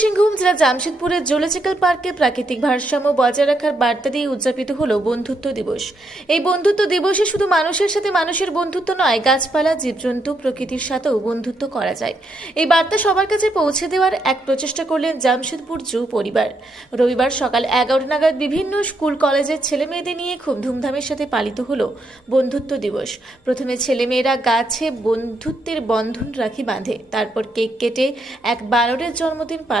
সিংভূম জেলা জামশেদপুরের জুলজিক্যাল পার্কে প্রাকৃতিক ভারসাম্য বজায় রাখার বার্তা দিয়ে উদযাপিত হলো বন্ধুত্ব দিবস। এই বন্ধুত্ব দিবসে শুধু মানুষের সাথে মানুষের বন্ধুত্ব নয়, গাছপালা, জীবজন্তু, প্রকৃতির সাথেও বন্ধুত্ব করা যায়। এই বার্তা সবার কাছে পৌঁছে দেওয়ার এক প্রচেষ্টা করলেন জামশেদপুর জু পরিবার। রবিবার সকাল এগারোটা নাগাদ বিভিন্ন স্কুল, কলেজের ছেলে মেয়েদের নিয়ে খুব ধুমধামের সাথে পালিত হলো বন্ধুত্ব দিবস। প্রথমে ছেলেমেয়েরা গাছে বন্ধুত্বের বন্ধন রাখি বাঁধে, তারপর কেক কেটে এক বারোরের জন্মদিন পালন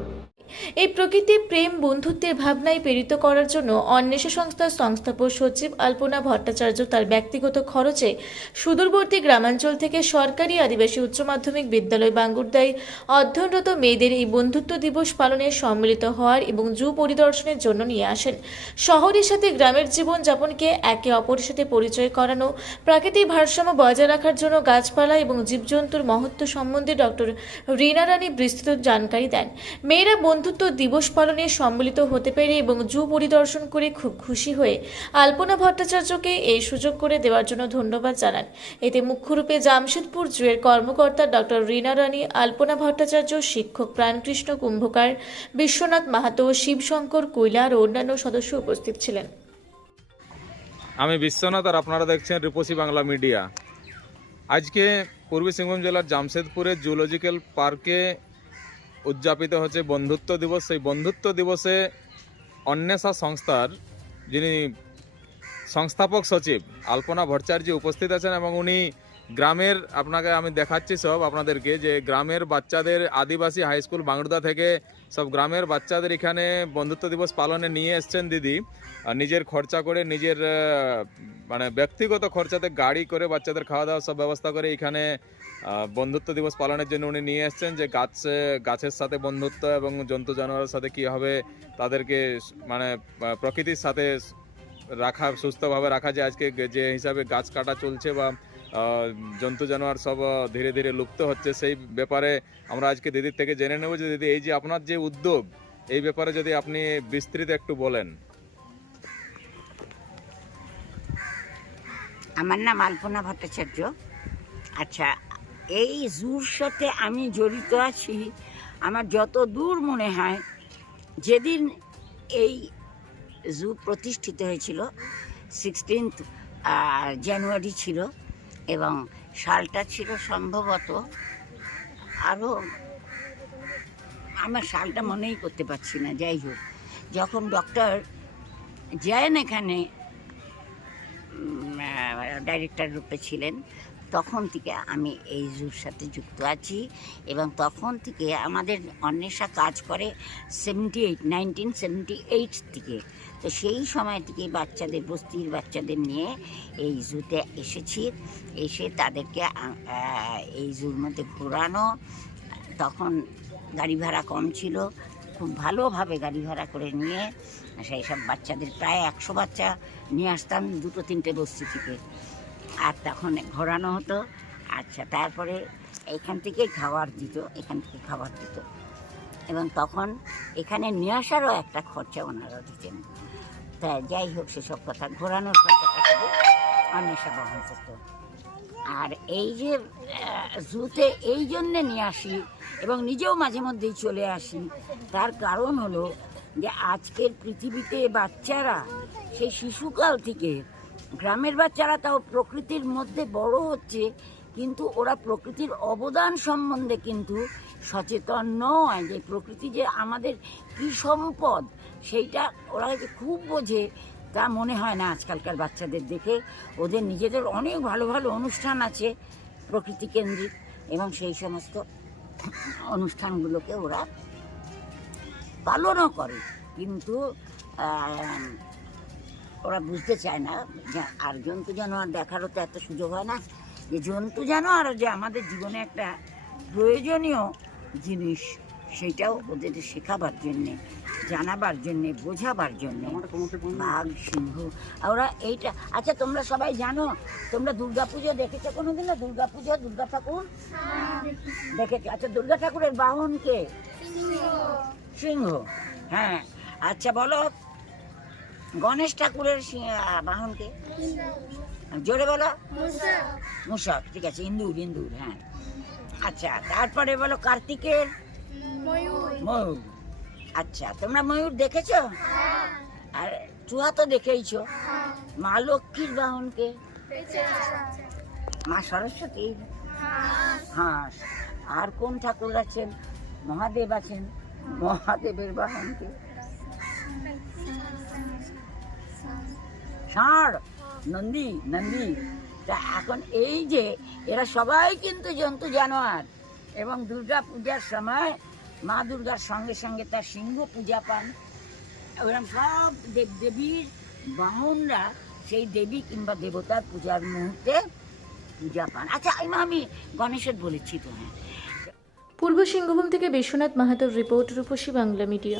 এই প্রকৃতি প্রেম, বন্ধুত্বের ভাবনায় প্রেরিত করার জন্য অন্বেষা সংস্থার সংস্থাপক সচিব আলপনা ভট্টাচার্য তার ব্যক্তিগত খরচে সুদূরবর্তী গ্রামাঞ্চল থেকে সরকারি আদিবাসী উচ্চ মাধ্যমিক বিদ্যালয় বাঙ্গুরদায় অধ্যয়নরত মেয়েদের এই বন্ধুত্ব দিবস পালনে সম্মিলিত হওয়ার এবং জু পরিদর্শনের জন্য নিয়ে আসেন। শহরের সাথে গ্রামের জীবনযাপনকে একে অপরের সাথে পরিচয় করানো, প্রাকৃতিক ভারসাম্য বজায় রাখার জন্য গাছপালা এবং জীবজন্তুর মহত্ব সম্বন্ধে ডক্টর রিনা রানী বিস্তৃত জানকারি দেন। মেয়েরা বন্ধুত্ব দিবস পালনে সম্মিলিত হতে পেরে এবং জু পরিদর্শন করে খুব খুশি হয়ে আলপনা ভট্টাচার্যকে এই সুযোগ করে দেওয়ার জন্য ধন্যবাদ জানান। এতে মুখ্যরূপে জামশেদপুর জুয়ের কর্মকর্তা ডক্টর রীনা রানী, আলপনা ভট্টাচার্য, শিক্ষক প্রাণকৃষ্ণ কুম্ভকার, বিশ্বনাথ মাহাতো, শিবশঙ্কর কৈলার ও অন্যান্য সদস্য উপস্থিত ছিলেন। আমি বিশ্বনাথ আর আপনারা দেখছেন রূপসী বাংলা মিডিয়া। আজকে পূর্বী সিংভূম জেলার জামশেদপুরের জুলজিক্যাল পার্কে উদযাপিত হচ্ছে বন্ধুত্ব দিবস। সেই বন্ধুত্ব দিবসে অন্বেষা সংস্থার যিনি সংস্থাপক সচিব আলপনা ভট্টাচার্য উপস্থিত আছেন এবং উনি গ্রামের, আপনাকে আমি দেখাচ্ছি সব আপনাদেরকে, যে গ্রামের বাচ্চাদের আদিবাসী হাই স্কুল বাংরুদা থেকে সব গ্রামের বাচ্চাদের এখানে বন্ধুত্ব দিবস পালনে নিয়ে এসছেন দিদি। নিজের খরচা করে নিজের মানে ব্যক্তিগত খরচাতে গাড়ি করে বাচ্চাদের খাওয়া দাওয়া সব ব্যবস্থা করে এখানে বন্ধুত্ব দিবস পালনের জন্য উনি নিয়ে এসছেন, যে গাছ গাছের সাথে বন্ধুত্ব এবং জন্তু জানোয়ারের সাথে কীভাবে তাদেরকে মানে প্রকৃতির সাথে রাখা, সুস্থভাবে রাখা যায়। আজকে যে হিসাবে গাছ কাটা চলছে বা জন্তু, জানোয়ার সব ধীরে ধীরে লুপ্ত হচ্ছে। সেই ব্যাপারে আমরা আজকে দিদির থেকে জেনে নেব যে দিদি, এই যে আপনার যে উদ্যোগ, এই ব্যাপারে যদি আপনি বিস্তৃত একটু বলেন। আমার নাম আলপনা ভট্টাচার্য। আচ্ছা এই জুর সাথে আমি জড়িত আছি, আমার যত দূর মনে হয়, যেদিন এই জু প্রতিষ্ঠিত হয়েছিল সিক্সটিন্থ জানুয়ারি ছিল এবং শালটা ছিল সম্ভবত আরও আমার শালটা মনেই করতে পারছি না, যাই হোক। যখন ডক্টর জয়েন এখানে ডাইরেক্টর রূপে ছিলেন তখন থেকে আমি এই জুর সাথে যুক্ত আছি এবং তখন থেকে আমাদের অন্বেষা কাজ করে seventy eight nineteen seventy eight থেকে। তো সেই সময় থেকে বাচ্চাদের, বস্তির বাচ্চাদের নিয়ে এই জুতে এসেছি। এসে তাদেরকে এই জুর মধ্যে ঘোরানো। তখন গাড়ি ভাড়া কম ছিল। খুব ভালোভাবে গাড়ি ভাড়া করে নিয়ে সেই সব বাচ্চাদের প্রায় একশো বাচ্চা নিয়ে আসতাম দুটো, তিনটে বস্তি থেকে। আর তখন ঘোরানো হতো। আচ্ছা তারপরে এখান থেকেই খাবার দিত, এখান থেকে খাবার দিত। এবং তখন এখানে নিয়ে আসারও একটা খরচা ওনারা দিতেন। তা যাই হোক, সেসব কথা ঘোরানোর খরচাটা শুধু অন্বেষা বহন করতো। আর এই যে জুতে এই জন্যে নিয়ে আসি এবং নিজেও মাঝে মধ্যেই চলে আসি, তার কারণ হলো যে আজকের পৃথিবীতে বাচ্চারা সেই শিশুকাল থেকে গ্রামের বাচ্চারা তাও প্রকৃতির মধ্যে বড় হচ্ছে, কিন্তু ওরা প্রকৃতির অবদান সম্বন্ধে কিন্তু সচেতন নয় যে প্রকৃতি যে আমাদের কী সম্পদ, সেইটা ওরা যে খুব বোঝে, তা মনে হয় না আজকালকার বাচ্চাদের দেখে। ওদের নিজেদের অনেক ভালো ভালো অনুষ্ঠান আছে প্রকৃতি কেন্দ্রিক, এবং সেই সমস্ত অনুষ্ঠানগুলোকে ওরা পালনও করে। কিন্তু ওরা বুঝতে চায় না আর জন্তু জানোয়ার দেখারও তো এত সুযোগ হয় না, যে জন্তু জানোয়ার যে আমাদের জীবনে একটা প্রয়োজনীয় জিনিস, সেটাও ওদের শেখাবার জন্যে, জানাবার জন্যে, বোঝাবার জন্যে। বাঘ, সিংহ ওরা এইটা আচ্ছা তোমরা সবাই জানো, তোমরা দুর্গা পুজো দেখেছ কোনোদিন না? দুর্গা পুজো, দুর্গা ঠাকুর? দেখেছ? আচ্ছা দুর্গা ঠাকুরের বাহন কে? সিংহ। হ্যাঁ আচ্ছা বলো। গণেশ ঠাকুরের সি- আহ, বাহন কে জোরে বলো। মুসাক ঠিক আছে ইন্দুর ইন্দুর হ্যাঁ। আচ্ছা তারপরে বলো কার্তিকের? ময়ূর। আচ্ছা তোমরা ময়ূর দেখেছ? আর চুহা তো দেখেইছো। মা লক্ষ্মীর বাহনকে? মা সরস্বতী? হাঁস। আর কোন ঠাকুর আছেন? মহাদেব আছেন? মহাদেবের বাহনকে। ষাঁড়, নন্দী নন্দী। তা এখন এই যে এরা সবাই কিন্তু জন্তু জানোয়ার এবং দুর্গা পূজার সময় মা দুর্গার সঙ্গে সঙ্গে তার সিংহ পূজা পান। এরকম সব দেব দেবীর বাহনরা সেই দেবী কিংবা দেবতার পূজার মুহূর্তে পূজা পান। আচ্ছা আমি গণেশের বলেছি তো হ্যাঁ পূর্ব সিংহভূম থেকে বিশ্বনাথ মাহাতোর রিপোর্ট, রূপসী বাংলা মিডিয়া।